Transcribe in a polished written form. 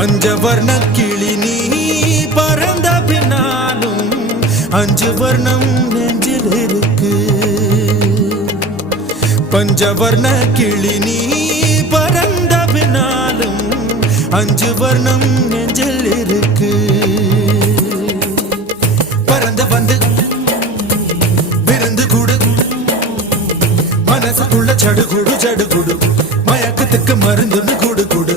பஞ்சவர்ண கிளி நீ பறந்த பின்னாலும் 5 வர்ணம் நெஞ்சில் இருக்கு. பஞ்சவர்ண கிளி நீ பறந்த பின்னாலும் 5 வர்ணம் நெஞ்சில் இருக்கு. பறந்து வந்து விருந்து கூடு மனசுக்குள்ள சடுகுடு சடுகுடு மயக்கத்துக்கு மருந்துன்னு கூடு கூடு